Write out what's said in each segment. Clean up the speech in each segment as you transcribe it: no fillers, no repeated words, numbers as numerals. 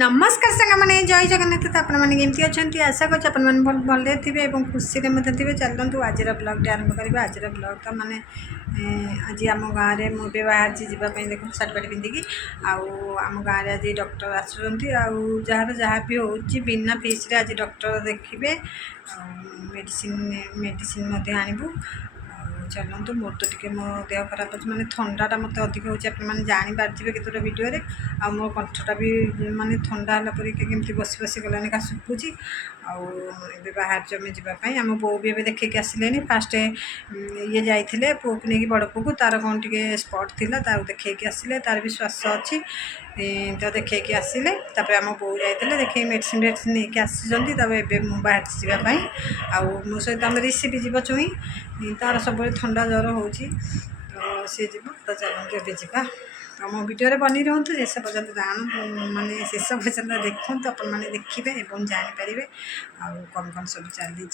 नमस्कार सांग मैंने जय जगन्नाथ तो आपमती अच्छा आशा कर भले थे और खुशी थे चलतु आज ब्लॉग आरंभ करवा आज ब्लॉग तो मैंने आज आम गाँव में मुझे बाहर जावाई देख सार्ट पैंट पिंधिकी आम गाँव में आज डॉक्टर आसुँच जार जहाँ भी हो बिना फीस आज डॉक्टर देखिए मेडिसिन मेडिसिन आणबू चलतु मोर तो टे मो देह खराब अच्छे माने थंडाटा मत अधिक होने जापारे केतोटा भिडियो आ मो कंठटा भी माने थंडा है पर बस बस गलानी का शुभुची आबे बाहर जमी जावाई आम बो भी देखिए आसिले फास्ट ये जाइए पुओ को लेकिन बड़ पुओ को तार कौन टे स्पट थी देखिए आसिले तार भी श्वास अच्छी तो देखिए आसिले आम बो जाते देखिए मेडिसिन वेडिसिन नहीं आसी बाहर जावाई मो सहित आम ऋषि भी जीव चुई तार सब थंडा ज्वर हो तो सी जीव तो चलते ए जा तो मो भिडियो बनी रुहतु शेष पर्यटन जान माने शेष पर्यटन देखूँ अपन मैंने देखिए और जानीपारे कौन कौन सब चली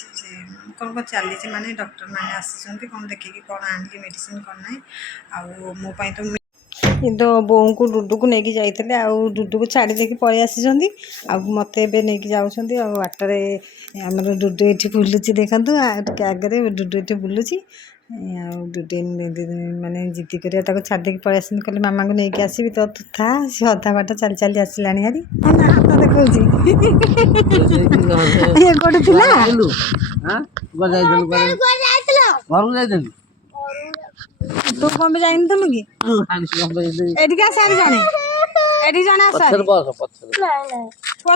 कौन कौन चली माने डॉक्टर मैंने आसी कौन देखिए कौन आनी मेडिसिन कौन ना मोपाई तो बो को डुडू को लेकिन जाइए डुडू को छाड़ी देकी पलि आसी मत नहीं जाऊँगी बाटर आमर डुडू ये बुलूची देखूँ आगे डुडू ये बुलूची डुडू माने जिद्दी कर छाड़ी पलि आस कहले मामा को लेकिन आसबि तो था सी अधा बाट चली चली आसला हारी हाथ देखा तू कौन भी जाइन तुम कि एडी का सारी जाने एडी जाने सारी को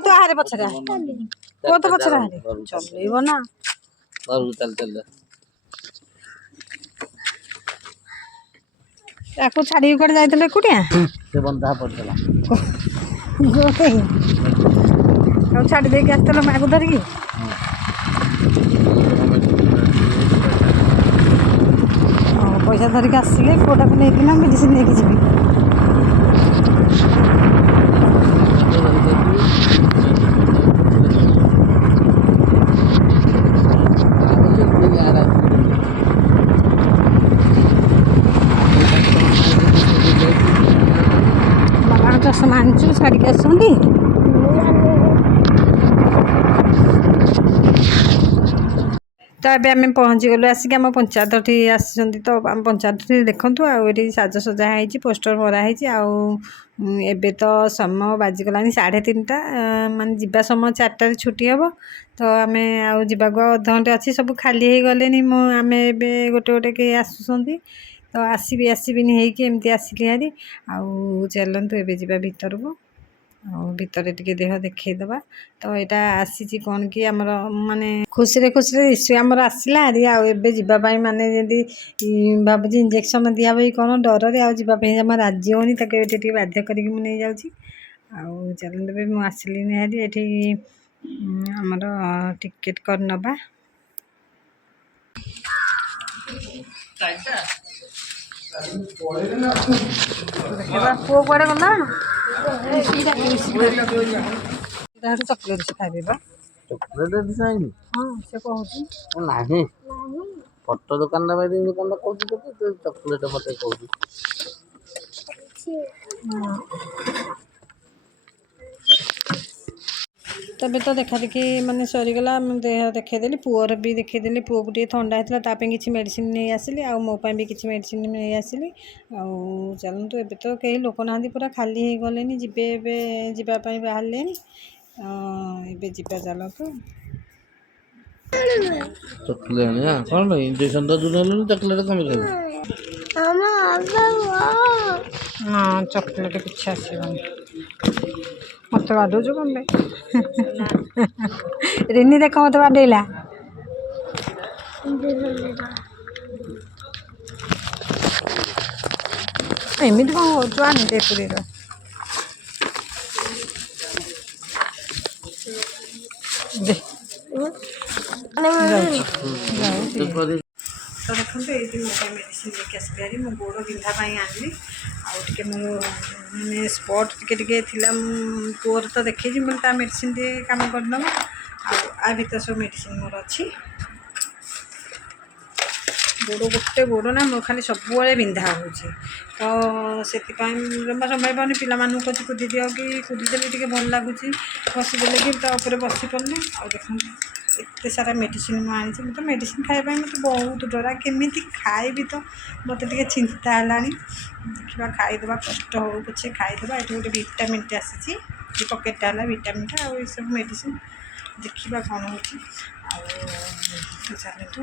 तो आहारे पछरा को तो पछरा आहारे चलेबो ना घर चल चल याको छाड़ी कर जाइतले कुटिया से बंधा पड़तला गोते तो छाड़ी दे के आतलो मागु धर की पैसा धरिक आसिले पुआटा को लेकिन मेडिसिन लेके जी मामा चषमा आनचु छाड़ी आसुँगी तो ये आम पहुँची गलु आसिक आम पंचायत ठी आसी तो आम पंचायत ठी देखूँ आठ साजसजा हो पोस्टर मराही एबे तो समय बाजिगला 3:30 मान जा समय 4टार छुट्टी हम तो आम आवाक अध घंटे अच्छी सब खाली हो गले आम ए गोटे गोटे कई आसुँच तो आसबि आसबिनी होमती आसिली हारी चलतु ए जा भीतर को भितर टे देह देखईदबा तो यहाँ आसी कौन कि आमर माने खुशी खुशी इश्यू आमर आसला हारी आवाई माने जमी भावुँ इंजेक्शन दिया कौन डर आवाई जमा राजी होनी टे बाध्य करके मुझे जाऊँगी चलते मुझे आसली हारी ये आमर टिकेट कर नबा पुओ कड़े गला चॉकलेट से खाइबे बा चॉकलेट डिजाइन हां से कहूची नाही फोटो दुकान ला बाई दुकान ला कहूची तो चॉकलेट मते कहूची तबे तो देखा देखी माने सरीगला देह देखईदेली पुअर भी देखईदेली पुओ को थंडा होता तापे किसी मेडिसिन नहीं आसिली मोपाई भी किसी मेडिसिन नहीं आसिली चलतु एबे तो कई लोक ना पूरा खाली हो गले जीवे जावाई बाहर एबे जीवा चलतु चॉकलेट कौन भाई इंजेक्शन तो दूर चॉकलेट कम ना चॉकलेट किसी आसबनी मत बाधुच कौन रिनी देख मत बाडेला एमती कौन हो आनी देखुरी तो देखो ये मेडिसिन लेके आसली मो गोड़ बिंधापी आनली आगे मैंने स्पट टे पुअर तो देखी बोलता मेडिसिन टे कम करदे आ भर सब मेडिसिन मोर अच्छी ଗୋଡ଼ ଗୋଟେ ଗୋଡ଼ ନା ମୋର ଖାଲି ସବୁବେଳେ ବିନ୍ଧା ହେଉଛି। ତ ସେଥିପାଇଁ ଜମା ସମ୍ଭାଳି ପାରୁନି। ପିଲାମାନଙ୍କୁ କହୁଛି କୁଦି ଦିଅ କି କୁଦିଦେଲେ ଟିକେ ଭଲ ଲାଗୁଛି, ବସିଦେଲେ କି ତା ଉପରେ ବସି ପାରୁନି। ଆଉ ଦେଖନ୍ତୁ ଏତେ ସାରା ମେଡ଼ିସିନ୍ ମୁଁ ଆଣିଛି। ମୁଁ ତ ମେଡ଼ିସିନ୍ ଖାଇବା ପାଇଁ ମୋତେ ବହୁତ ଡର, କେମିତି ଖାଇବି ତ ମୋତେ ଟିକେ ଚିନ୍ତା ହେଲାଣି। ଦେଖିବା ଖାଇଦେବା, କଷ୍ଟ ହଉ ପଛେ ଖାଇଦେବା। ଏଠି ଗୋଟେ ଭିଟାମିନ୍ଟେ ଆସିଛି, ଏ ପକେଟ୍ଟା ହେଲା ଭିଟାମିନ୍ଟା, ଆଉ ଏସବୁ ମେଡ଼ିସିନ୍ ଦେଖିବା କ'ଣ ହେଉଛି। ଆଉ ଚାଲନ୍ତୁ